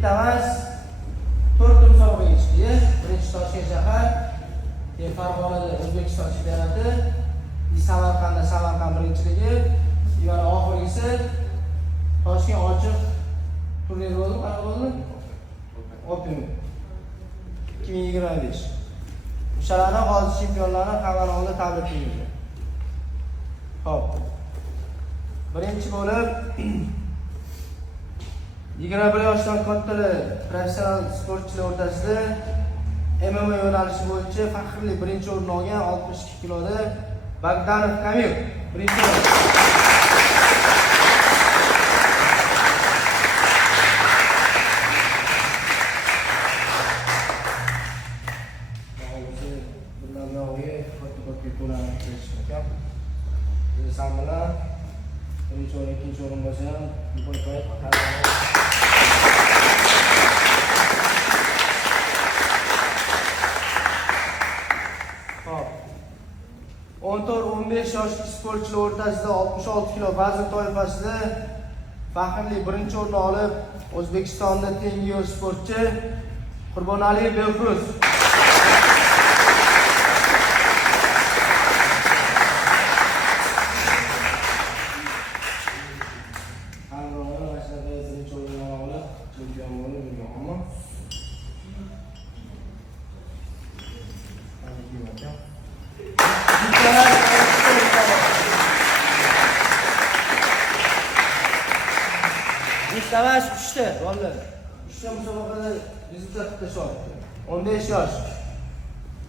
bitta emas, 4 musobaqaga chiqdi. Birinchi Toshkent shahar, Farg'onada O'zbekiston chempionati, Samarqandda Samarqand birinchiligi, yana oxirgisi Toshkent ochiq turnir bo'ldi, qanaqa bo'ldi? Open 2025. O'shalarni hozir chempionlarni xabarini olib tabriklaymiz. Xo'p. Birinchi bo'lib 21 yoshdan kattalar professional sportchilar o'rtasida MMA yo'nalishi bo'yicha faxrli birinchi o'rinni olgan 62 kiloda Bagdanov Kamil birinchi o'rin. Sen bilan birinchi o'rin, ikkinchi o'rin bo'lsa ham qo'yib Hop. 14-15 yoshli sportchilar o'rtasida 66 kilo vazn toifasida faxrli birinchi o'rinni olib, O'zbekistonda tengi yo'l sportchi Qurbonaliyev Belfruz. Savaş 3'te vallahi. 3'te musobaqada rezultat tashladi. 15 yosh.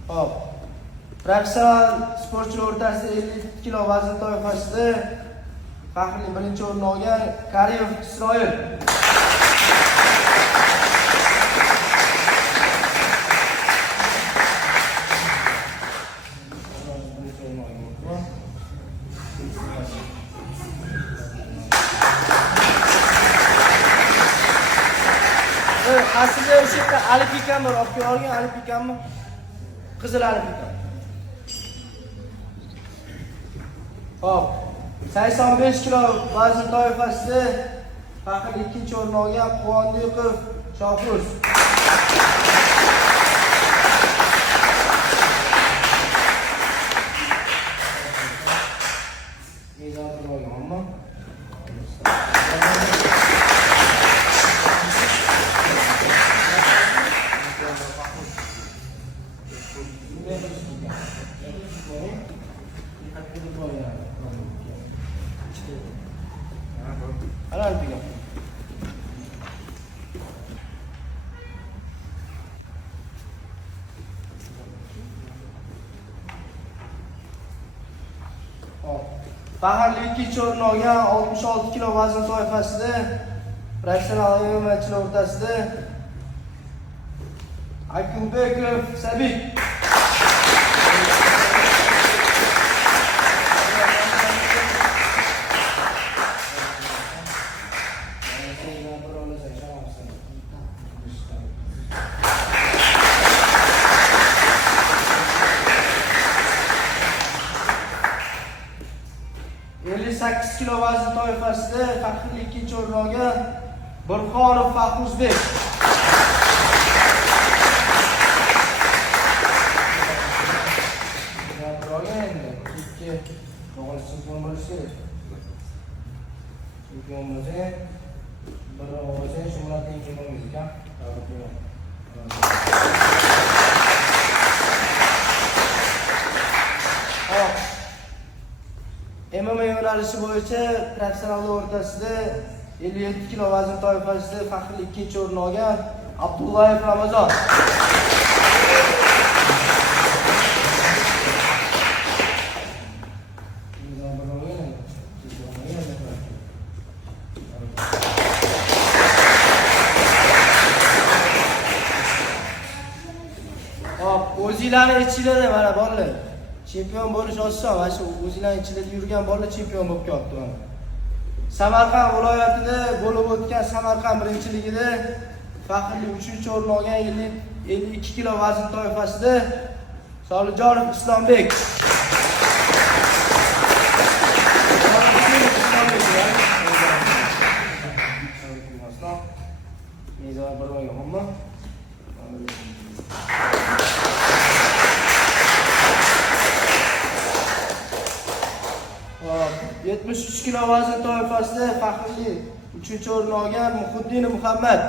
Hop. Professional sportchilar o'rtasida 50 kilo vazn toifasida faxrli birinchi o'rinni olgan Karimov Isroil. Aslida o'sha yerda alipikam bor, olib kelgan alipikammi? Qizil alipikam. Hop. 85 kilo vazn toifasida faxrli ikkinchi o'rinni olgan Quvondiqov Shohruz. Faxrli ikkinchi o'rinni olgan 66 kilo vazn toifasida professional MMAchilar o'rtasida Akunbekov Sabit. Kilo vazn toifasida faxrli ikkinchi o'rinni olgan Burxonov Fahruzbek. Chempion bo'lishi kerak. Chempion bo'lsa, bir o'zi shu bilan teng kelmaymiz ekan. MMA yo'nalishi bo'yicha professionallar o'rtasida 57 kilo vazn toifasida faxrli ikkinchi o'rinni olgan Abdullayev Ramazon. Hop, o'zinglarni ichinglarda mana bolalar. Chempion bo'lish oson, mana shu o'zinglarning ichida yurgan bolalar chempion bo'lib ketdi mana. Samarqand viloyatida bo'lib o'tgan Samarqand birinchiligida faxrli 3-o'rinni olgan 52 kilo vazn toifasida Solijonov Islombek. Mezon birmaga, xo'pmi? 73 kilo vazn toifasida faxrli 3-o'rinni olgan Muhiddin Muhammad.